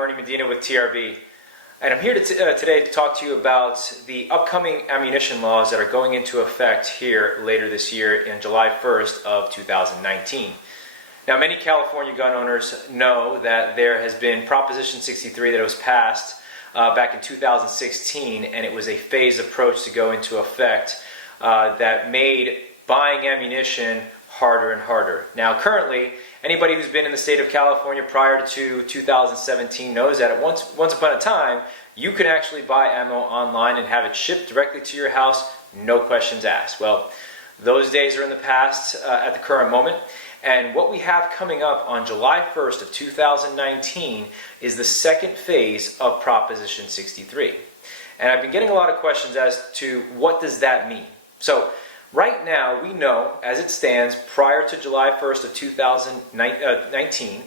Ernie Medina with TRB, and I'm here today to talk to you about the upcoming ammunition laws that are going into effect here later this year in July 1st of 2019. Now, many California gun owners know that there has been Proposition 63 that was passed back in 2016, and it was a phased approach to go into effect that made buying ammunition harder and harder. Now, currently, anybody who's been in the state of California prior to 2017 knows that at once upon a time, you could actually buy ammo online and have it shipped directly to your house, no questions asked. Well, those days are in the past at the current moment, and what we have coming up on July 1st of 2019 is the second phase of Proposition 63. And I've been getting a lot of questions as to what does that mean. So, right now, we know, as it stands, prior to July 1st of 2019,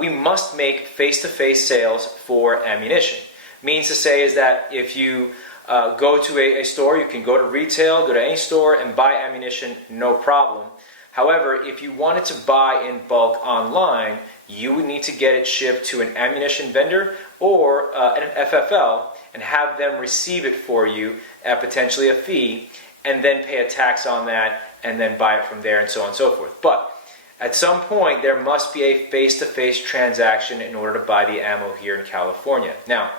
we must make face-to-face sales for ammunition. Means to say is that if you go to a store, you can go to retail, go to any store and buy ammunition, no problem. However, if you wanted to buy in bulk online, you would need to get it shipped to an ammunition vendor or an FFL and have them receive it for you at potentially a fee, and then pay a tax on that, and then buy it from there, and so on and so forth. But at some point, there must be a face-to-face transaction in order to buy the ammo here in California. Now,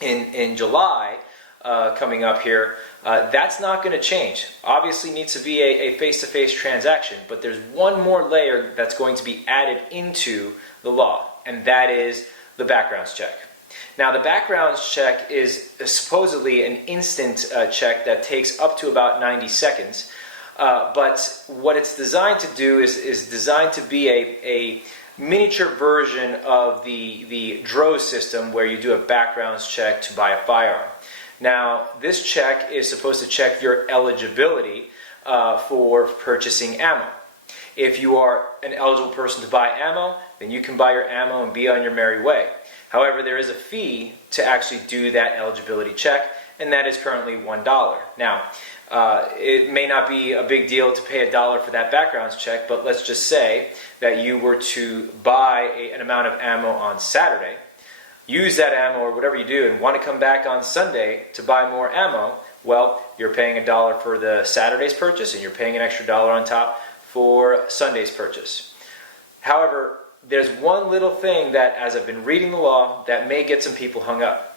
in July, coming up here, that's not going to change. Obviously, needs to be a face-to-face transaction, but there's one more layer that's going to be added into the law, and that is the background check. Now, the background check is supposedly an instant check that takes up to about 90 seconds. But what it's designed to do is designed to be a miniature version of the DRO system where you do a background check to buy a firearm. Now, this check is supposed to check your eligibility for purchasing ammo. If you are an eligible person to buy ammo, then you can buy your ammo and be on your merry way. However, there is a fee to actually do that eligibility check, and that is currently $1. Now, it may not be a big deal to pay $1 for that background check, but let's just say that you were to buy an amount of ammo on Saturday, use that ammo or whatever you do, and want to come back on Sunday to buy more ammo. Well, you're paying $1 for the Saturday's purchase, and you're paying an extra $1 on top for Sunday's purchase. However, there's one little thing that, as I've been reading the law, that may get some people hung up.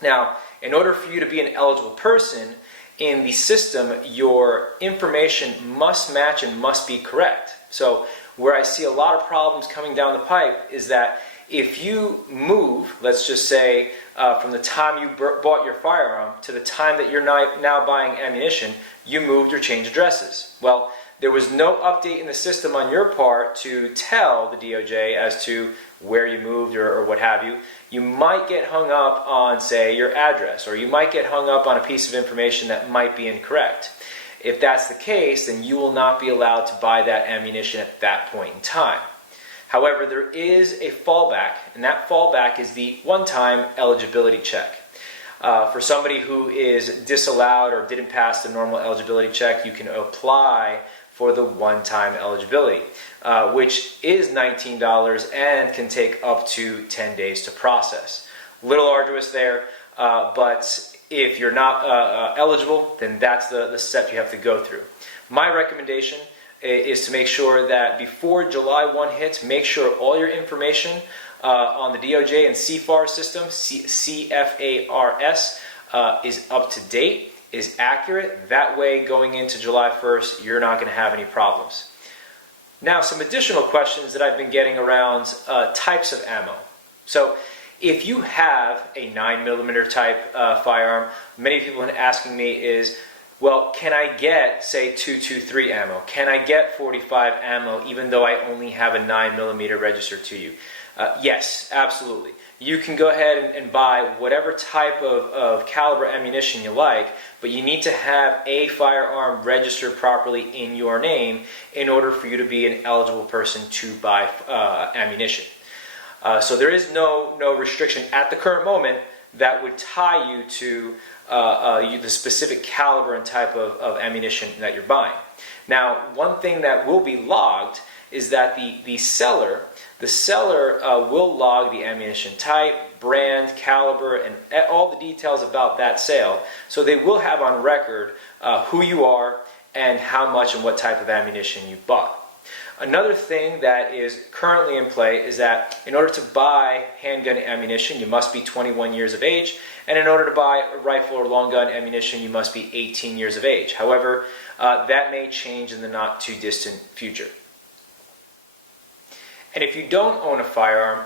Now, in order for you to be an eligible person in the system, your information must match and must be correct. So where I see a lot of problems coming down the pipe is that if you move, let's just say, from the time you bought your firearm to the time that you're now buying ammunition, you moved or changed addresses. Well, there was no update in the system on your part to tell the DOJ as to where you moved or what have you. You might get hung up on, say, your address, or you might get hung up on a piece of information that might be incorrect. If that's the case, then you will not be allowed to buy that ammunition at that point in time. However, there is a fallback, and that fallback is the one-time eligibility check. For somebody who is disallowed or didn't pass the normal eligibility check, you can apply for the one-time eligibility, which is $19 and can take up to 10 days to process. A little arduous there, but if you're not eligible, then that's the step you have to go through. My recommendation is to make sure that before July 1 hits, make sure all your information on the DOJ and CFAR system, CFARS, is up to date, is accurate. That way, going into July 1st, you're not going to have any problems. Now, some additional questions that I've been getting around types of ammo. So, if you have a 9mm type firearm, many people have been asking me is, well, can I get, say, .223 ammo? Can I get .45 ammo even though I only have a 9mm registered to you? Yes, absolutely. You can go ahead and buy whatever type of caliber ammunition you like, but you need to have a firearm registered properly in your name in order for you to be an eligible person to buy ammunition. So there is no restriction at the current moment that would tie you to the specific caliber and type of ammunition that you're buying. Now, one thing that will be logged is that the seller will log the ammunition type, brand, caliber, and all the details about that sale. So they will have on record who you are and how much and what type of ammunition you bought. Another thing that is currently in play is that in order to buy handgun ammunition, you must be 21 years of age, and in order to buy a rifle or long gun ammunition, you must be 18 years of age. However, that may change in the not too distant future. And if you don't own a firearm,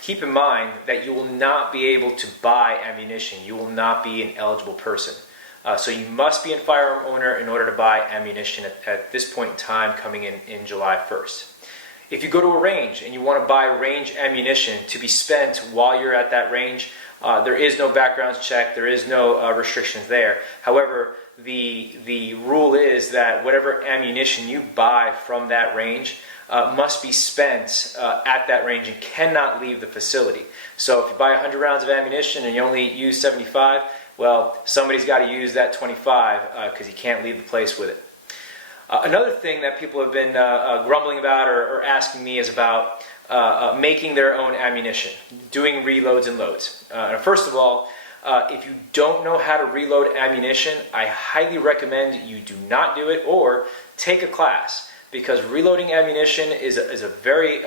keep in mind that you will not be able to buy ammunition. You will not be an eligible person. So you must be a firearm owner in order to buy ammunition at this point in time coming in July 1st. If you go to a range and you want to buy range ammunition to be spent while you're at that range, there is no background check, there is no restrictions there. However, the rule is that whatever ammunition you buy from that range must be spent at that range and cannot leave the facility. So if you buy 100 rounds of ammunition and you only use 75, well, somebody's got to use that 25 because you can't leave the place with it. Another thing that people have been grumbling about or asking me is about making their own ammunition, doing reloads and loads. First of all, if you don't know how to reload ammunition, I highly recommend you do not do it or take a class, because reloading ammunition is a very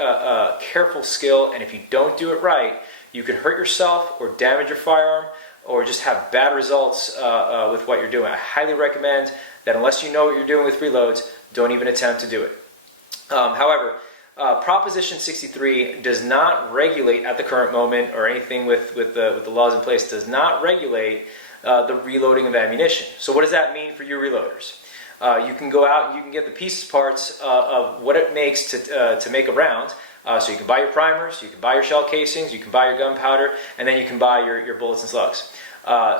careful skill, and if you don't do it right, you can hurt yourself or damage your firearm or just have bad results with what you're doing. I highly recommend that unless you know what you're doing with reloads, don't even attempt to do it. However, Proposition 63 does not regulate at the current moment, or anything with the laws in place, does not regulate the reloading of ammunition. So what does that mean for you reloaders? You can go out and you can get the pieces parts of what it makes to make a round. So you can buy your primers, you can buy your shell casings, you can buy your gunpowder, and then you can buy your bullets and slugs.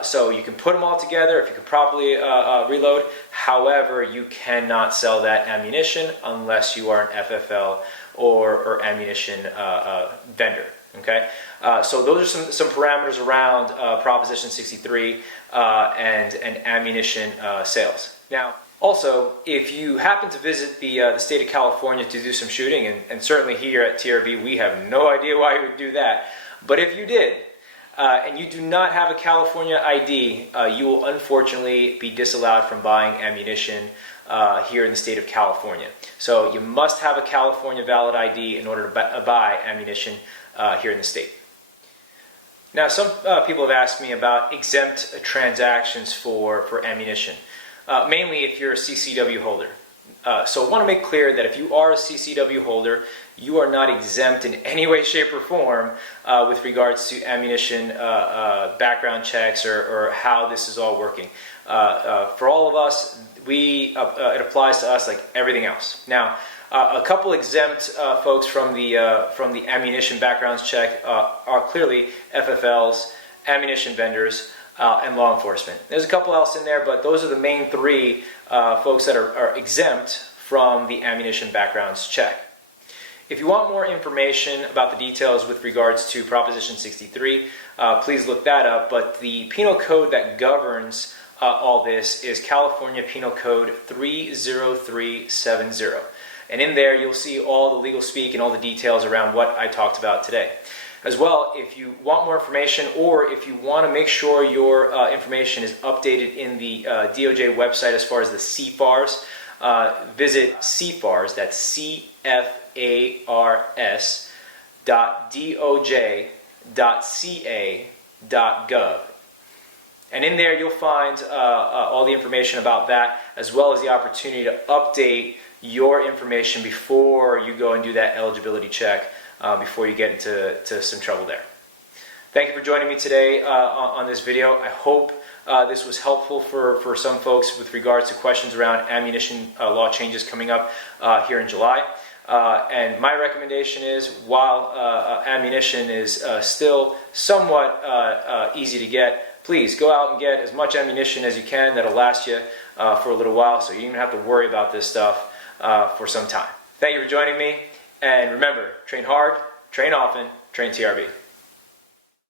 So you can put them all together if you can properly reload. However, you cannot sell that ammunition unless you are an FFL or ammunition vendor. Okay, so those are some parameters around Proposition 63 and ammunition sales. Now, also, if you happen to visit the state of California to do some shooting, and certainly here at TRB we have no idea why you would do that, but if you did, and you do not have a California ID, you will unfortunately be disallowed from buying ammunition here in the state of California. So you must have a California valid ID in order to buy ammunition here in the state. Now, some people have asked me about exempt transactions for ammunition. Mainly if you're a CCW holder. So I want to make clear that if you are a CCW holder, you are not exempt in any way, shape, or form with regards to ammunition background checks or how this is all working. For all of us, it applies to us like everything else. Now, a couple exempt folks from the ammunition backgrounds check are clearly FFLs, ammunition vendors, and law enforcement. There's a couple else in there, but those are the main three folks that are exempt from the ammunition backgrounds check. If you want more information about the details with regards to Proposition 63, please look that up, but the penal code that governs all this is California Penal Code 30370. And in there you'll see all the legal speak and all the details around what I talked about today. As well, if you want more information or if you want to make sure your information is updated in the DOJ website as far as the CFARs, visit CFARS, that's CFARS.doj.ca.gov. And in there you'll find all the information about that, as well as the opportunity to update your information before you go and do that eligibility check, before you get into some trouble there. Thank you for joining me today on this video. I hope this was helpful for some folks with regards to questions around ammunition law changes coming up here in July. And my recommendation is, while ammunition is still somewhat easy to get, please go out and get as much ammunition as you can that'll last you for a little while, so you don't even have to worry about this stuff for some time. Thank you for joining me, and remember, train hard, train often, train TRB.